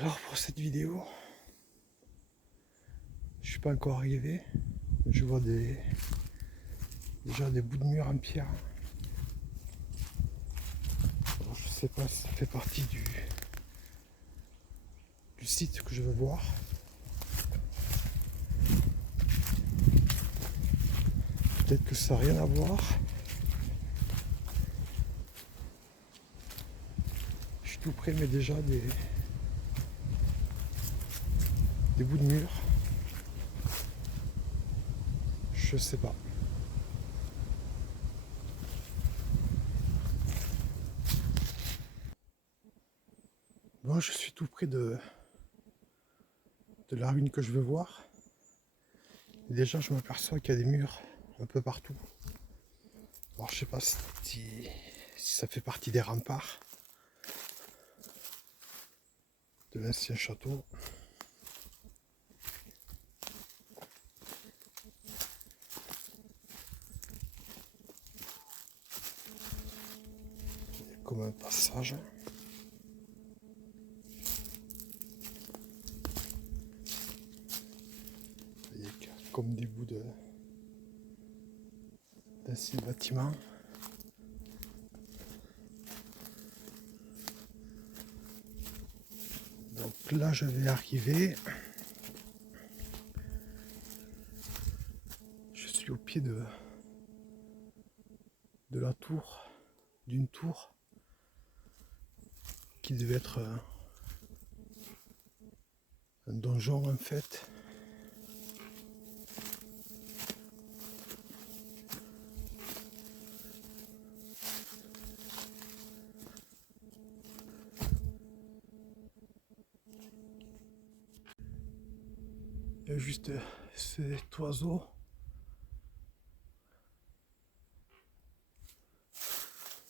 Alors pour cette vidéo, je suis pas encore arrivé, je vois déjà des bouts de mur en pierre. Alors, je sais pas si ça fait partie du site que je veux voir. Peut-être que ça n'a rien à voir. Je suis tout près, mais déjà des bouts de mur. Je sais pas. Moi, je suis tout près de la ruine que je veux voir. Et déjà, je m'aperçois qu'il y a des murs un peu partout. Alors, je sais pas si ça fait partie des remparts de l'ancien château. Il y a comme un passage. Il y a comme des bouts d'anciens bâtiments. Donc là, je vais arriver. Je suis au pied de la tour, d'une tour qui devait être un donjon en fait. Il y a juste cet oiseau.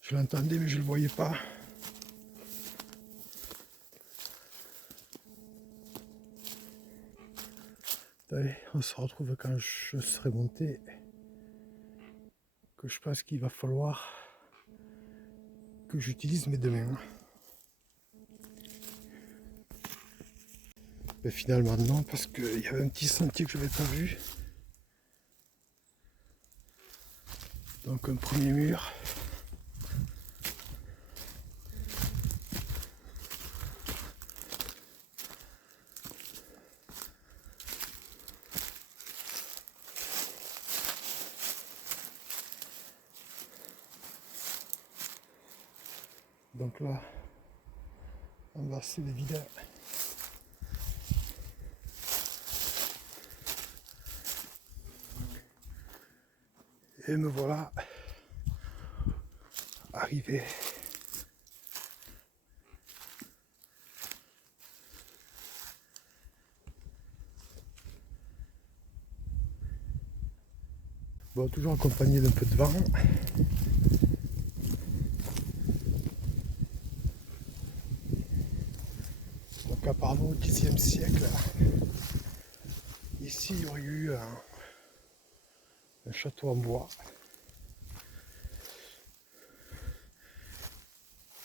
Je l'entendais mais je ne le voyais pas. Allez, on se retrouve quand je serai monté. Que je pense qu'il va falloir que j'utilise mes deux mains. Mais finalement non, parce qu'il y avait un petit sentier que je n'avais pas vu. Donc un premier mur. Donc là, on va c'est les vides. Et me voilà arrivé. Bon, toujours accompagné d'un peu de vent. Donc apparemment au Xe siècle, ici il y aurait eu un château en bois.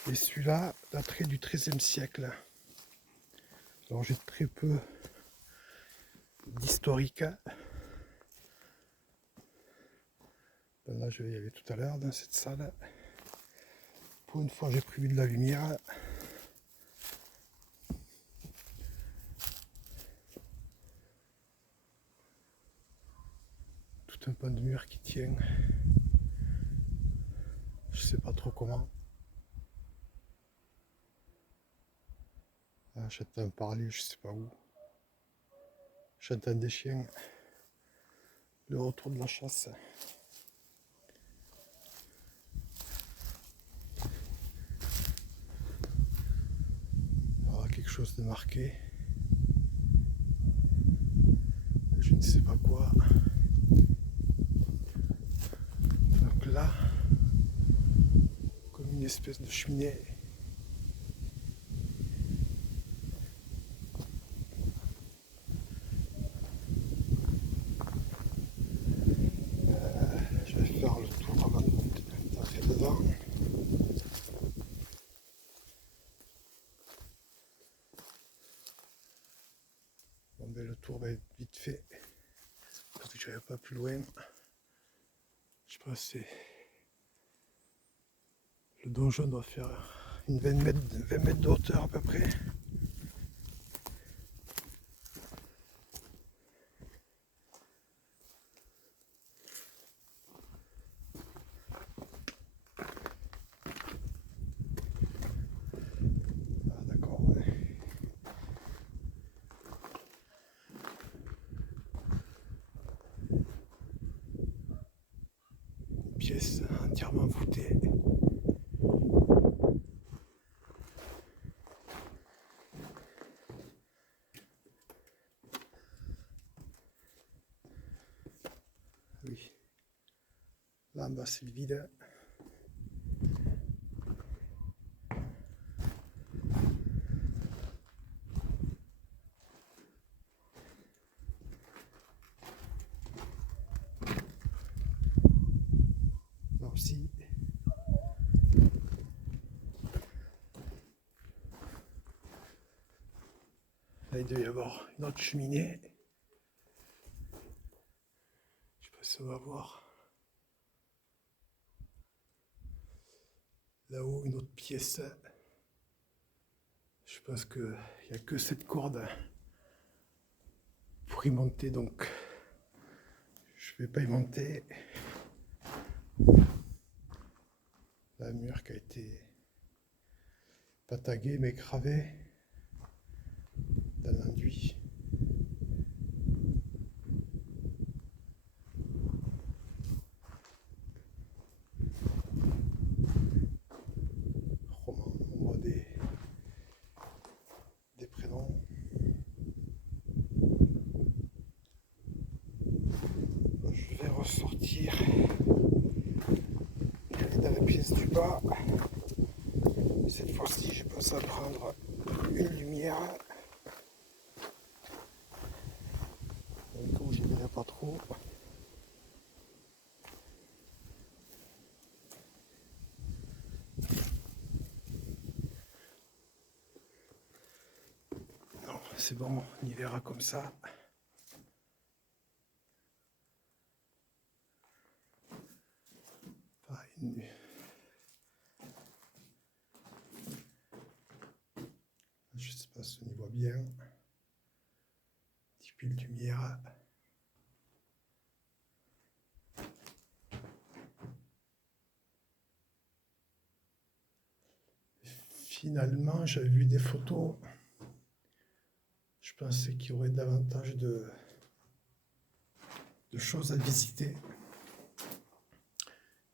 Et celui-là daterait du XIIIe siècle. Alors j'ai très peu d'historique. Là je vais y aller tout à l'heure dans cette salle. Pour une fois j'ai prévu de la lumière. Tout un pan de mur qui tient. Je sais pas trop comment. Ah, j'entends parler, je sais pas où. J'entends des chiens. Le retour de la chasse. Alors, quelque chose de marqué. Je ne sais pas quoi. Donc là, comme une espèce de cheminée. Je vais faire le tour avant d'entrer dedans. le tour va être vite fait. Parce que je n'avais pas plus loin. Je pense que c'est... Le donjon doit faire une 20 mètres de hauteur à peu près. Ah d'accord, ouais. Une pièce entièrement voûtée. Oui. Là en bas c'est le vide. Là aussi. Là il doit y avoir une autre cheminée. Je sais pas si on va voir. Là-haut une autre pièce. Je pense qu'il n'y a que cette corde pour y monter, donc je vais pas y monter. La mur qui a été pas tagué mais gravé dans l'enduit. Roman, on voit des prénoms. Je vais ressortir. Aller dans la pièce du bas. Cette fois-ci, j'ai pensé à prendre une lumière. Donc, je ne verrai pas trop. Non, c'est bon, on y verra comme ça. Pareil, je sais pas si on y voit bien. Un petit peu de lumière. Finalement, j'avais vu des photos. Je pensais qu'il y aurait davantage de choses à visiter.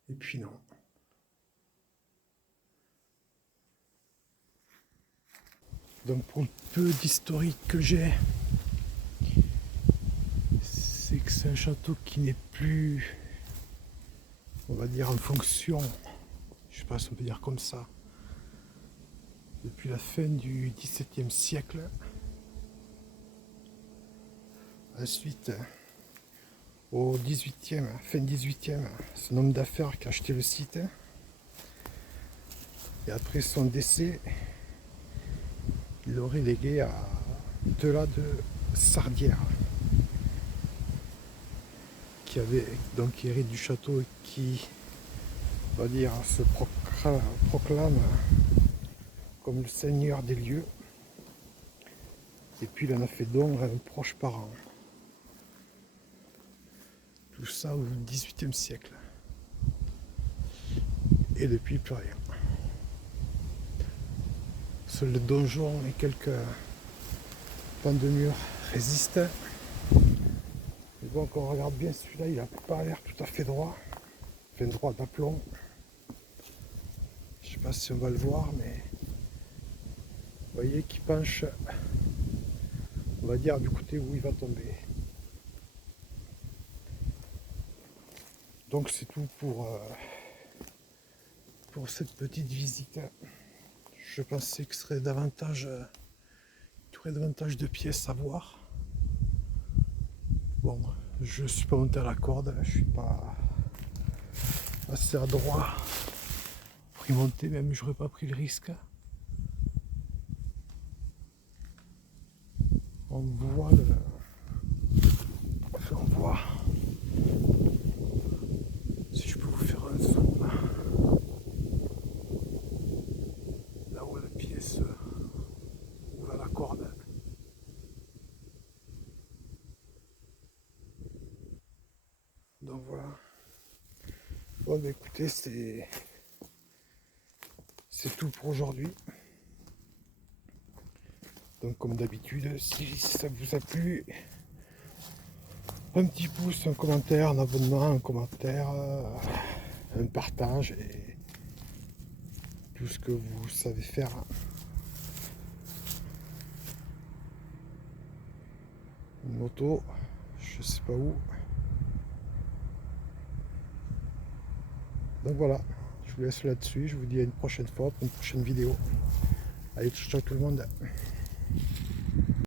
Et puis non. Donc pour le peu d'historique que j'ai, c'est que c'est un château qui n'est plus, on va dire, en fonction, je sais pas si on peut dire comme ça, depuis la fin du XVIIe siècle. Ensuite, au XVIIIe, fin XVIIIe, c'est un homme d'affaires qui a acheté le site. Et après son décès, il l'aurait légué à Delà de Sardière, qui avait donc hérité du château et qui, on va dire, se proclame comme le seigneur des lieux. Et puis il en a fait don à un proche parent. Tout ça au XVIIIe siècle. Et depuis, plus rien. Seul le donjon et quelques pans de mur résistent. Et bon, quand on regarde bien celui-là, il n'a pas l'air tout à fait droit. Enfin, droit d'aplomb. Je ne sais pas si on va le voir, mais vous voyez qu'il penche, on va dire, du côté où il va tomber. Donc c'est tout pour cette petite visite. Je pensais que ce serait davantage, il y aurait davantage de pièces à voir. Bon, je suis pas monté à la corde, je suis pas assez adroit pour y monter, même j'aurais pas pris le risque. On voit Donc voilà. Bon bah écoutez, c'est tout pour aujourd'hui. Donc comme d'habitude, si ça vous a plu, un petit pouce, un commentaire, un abonnement, un commentaire, un partage et tout ce que vous savez faire. Une moto, je sais pas où. Donc voilà, je vous laisse là-dessus, je vous dis à une prochaine fois pour une prochaine vidéo. Allez, ciao tout le monde.